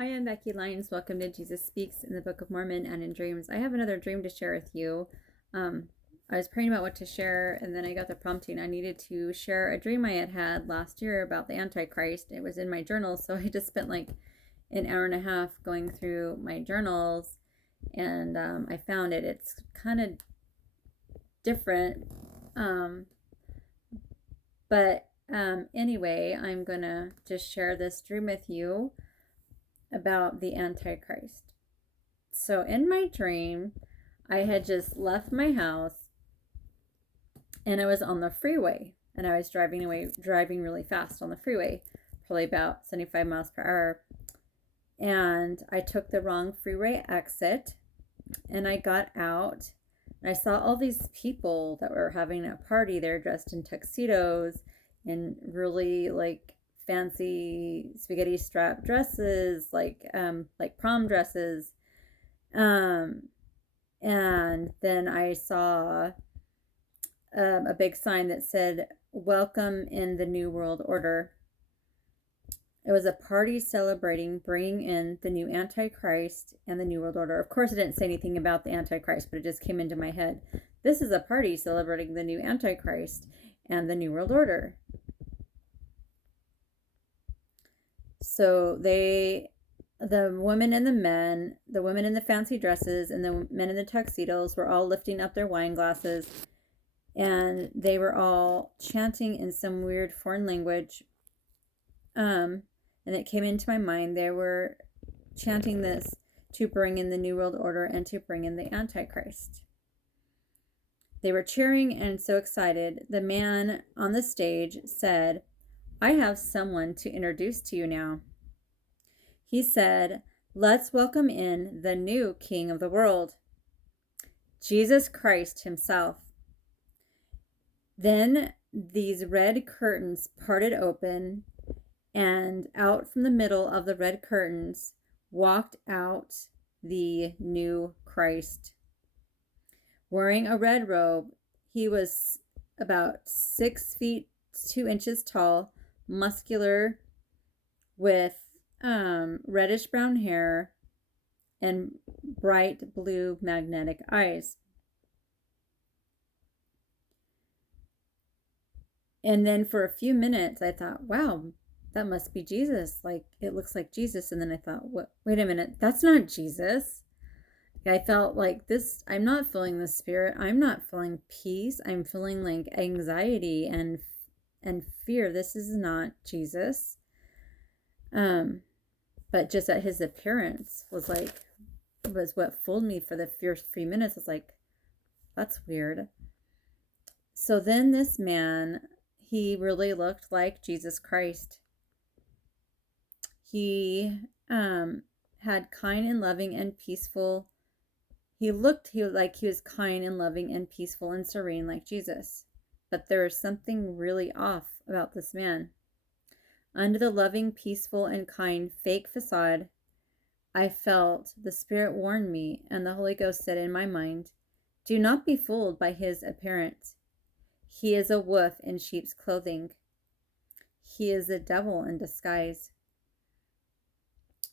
Hi, I'm Becky Lyons. Welcome to Jesus Speaks in the Book of Mormon and in Dreams. I have another dream to share with you. I was praying about what to share, and then I got the prompting. I needed to share a dream I had last year about the Antichrist. It was in my journal, so I just spent like an hour and a half going through my journals, and I found it. It's kind of different, but anyway, I'm going to just share this dream with you about the Antichrist. So in my dream, I had just left my house and I was on the freeway, and I was driving really fast on the freeway, probably about 75 miles per hour. And I took the wrong freeway exit, and I got out and I saw all these people that were having a party. They're dressed in tuxedos and really like fancy spaghetti strap dresses, like prom dresses. And then I saw a big sign that said, "Welcome in the New World Order." It was a party celebrating bringing in the new Antichrist and the New World Order. Of course, it didn't say anything about the Antichrist, but it just came into my head. This is a party celebrating the new Antichrist and the New World Order. So the women and the men, the women in the fancy dresses and the men in the tuxedos were all lifting up their wine glasses, and they were all chanting in some weird foreign language. And it came into my mind. They were chanting this to bring in the New World Order and to bring in the Antichrist. They were cheering and so excited. The man on the stage said, "I have someone to introduce to you now." He said, "Let's welcome in the new King of the world, Jesus Christ himself." Then these red curtains parted open, and out from the middle of the red curtains walked out the new Christ. Wearing a red robe, he was about 6 feet 2 inches tall, muscular, with reddish brown hair and bright blue magnetic eyes. And then for a few minutes, I thought, wow, that must be Jesus. Like, it looks like Jesus. And then I thought, wait a minute, that's not Jesus. I felt like this, I'm not feeling the Spirit. I'm not feeling peace. I'm feeling like anxiety and fear. This is not Jesus. But just that his appearance was what fooled me for the first few minutes. It's like, that's weird. So then this man, he really looked like Jesus Christ. He had kind and loving and peaceful. He looked like he was kind and loving and peaceful and serene like Jesus. But there was something really off about this man. Under the loving, peaceful, and kind fake facade, I felt the Spirit warn me, and the Holy Ghost said in my mind, "Do not be fooled by his appearance. He is a wolf in sheep's clothing. He is the devil in disguise.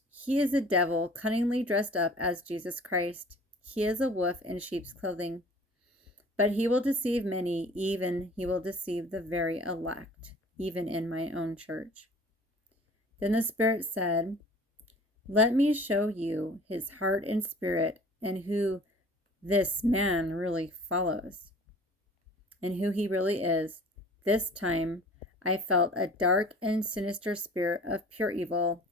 He is a devil cunningly dressed up as Jesus Christ. He is a wolf in sheep's clothing. But he will deceive many, even he will deceive the very elect, even in my own church." Then the Spirit said, "Let me show you his heart and spirit, and who this man really follows, and who he really is." This time I felt a dark and sinister spirit of pure evil.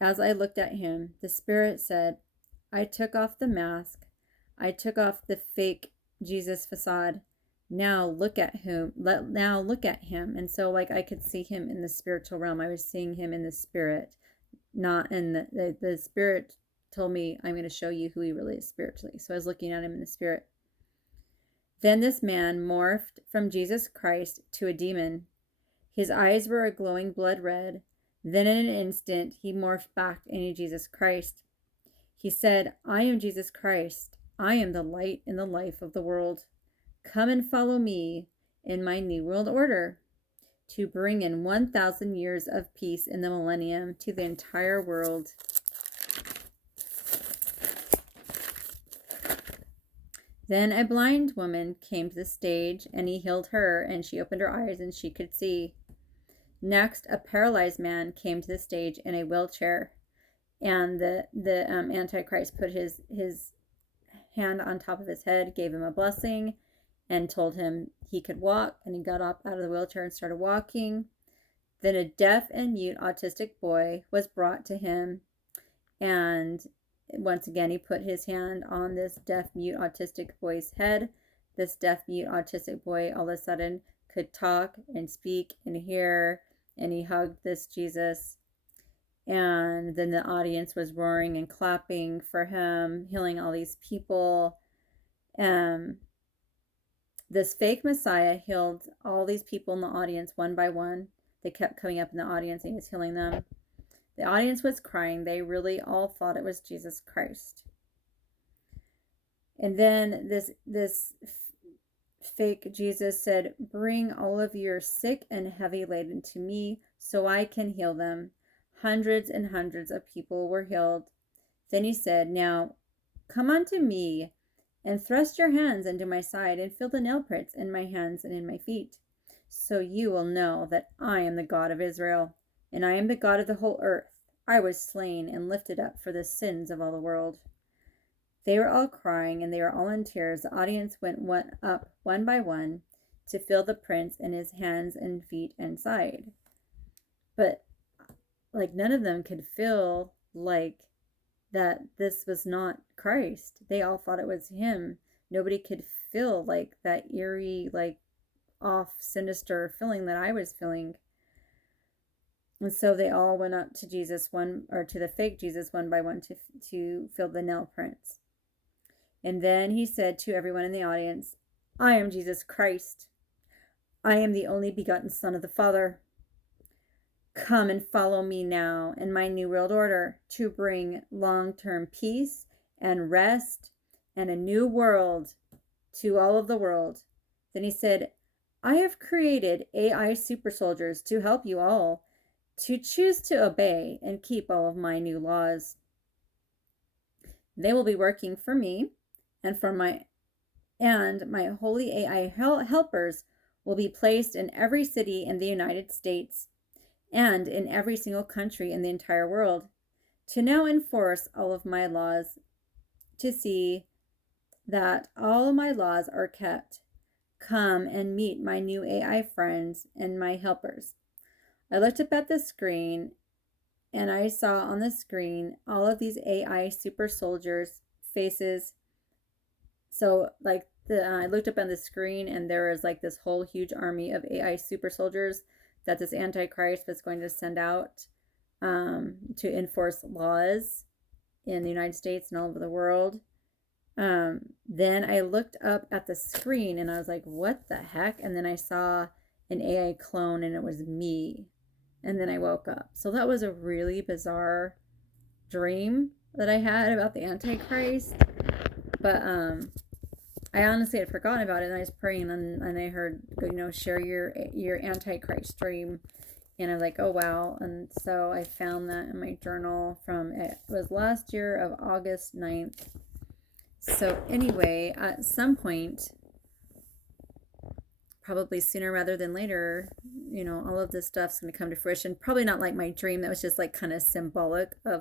As I looked at him, the Spirit said, "I took off the mask. I took off the fake Jesus facade. Now look at him. Now look at him." And so like I could see him in the spiritual realm. I was seeing him in the Spirit, not in the Spirit told me, "I'm going to show you who he really is spiritually." So I was looking at him in the Spirit. Then this man morphed from Jesus Christ to a demon. His eyes were a glowing blood red. Then in an instant, he morphed back into Jesus Christ. He said, "I am Jesus Christ. I am the light and the life of the world. Come and follow me in my new world order to bring in 1,000 years of peace in the millennium to the entire world." Then a blind woman came to the stage, and he healed her, and she opened her eyes, and she could see. Next, a paralyzed man came to the stage in a wheelchair, and the Antichrist put his hand on top of his head, gave him a blessing, and told him he could walk, and he got up out of the wheelchair and started walking. Then a deaf and mute autistic boy was brought to him, and once again he put his hand on this deaf mute autistic boy's head. This deaf mute autistic boy all of a sudden could talk and speak and hear, and he hugged this Jesus. And then the audience was roaring and clapping for him, healing all these people. This fake Messiah healed all these people in the audience one by one. They kept coming up in the audience and he was healing them. The audience was crying. They really all thought it was Jesus Christ. And then this fake Jesus said, "Bring all of your sick and heavy laden to me so I can heal them." Hundreds and hundreds of people were healed. Then he said, "Now come unto me and thrust your hands into my side and feel the nail prints in my hands and in my feet. So you will know that I am the God of Israel, and I am the God of the whole earth. I was slain and lifted up for the sins of all the world." They were all crying, and they were all in tears. The audience went up one by one to feel the prints in his hands and feet and side. But none of them could feel that this was not Christ. They all thought it was him. Nobody could feel that eerie, off, sinister feeling that I was feeling. And so they all went up to Jesus to the fake Jesus one by one to feel the nail prints. And then he said to everyone in the audience, "I am Jesus Christ. I am the only begotten Son of the Father. Come and follow me now in my new world order to bring long-term peace and rest and a new world to all of the world." Then he said, "I have created AI super soldiers to help you all to choose to obey and keep all of my new laws. They will be working for me and my holy AI helpers will be placed in every city in the United States and in every single country in the entire world to now enforce all of my laws, to see that all my laws are kept. Come and meet my new AI friends and my helpers." I looked up at the screen, and I saw on the screen all of these AI super soldiers' faces. So I looked up on the screen, and there was this whole huge army of AI super soldiers that this Antichrist was going to send out to enforce laws in the United States and all over the world. Then I looked up at the screen, and I was like, what the heck? And then I saw an AI clone, and it was me. And then I woke up. So that was a really bizarre dream that I had about the Antichrist. But I honestly had forgotten about it, and I was praying, and I heard, share your Antichrist dream. And I was like, oh, wow. And so I found that in my journal it was last year of August 9th. So anyway, at some point, probably sooner rather than later, all of this stuff's going to come to fruition. Probably not like my dream. That was just kind of symbolic of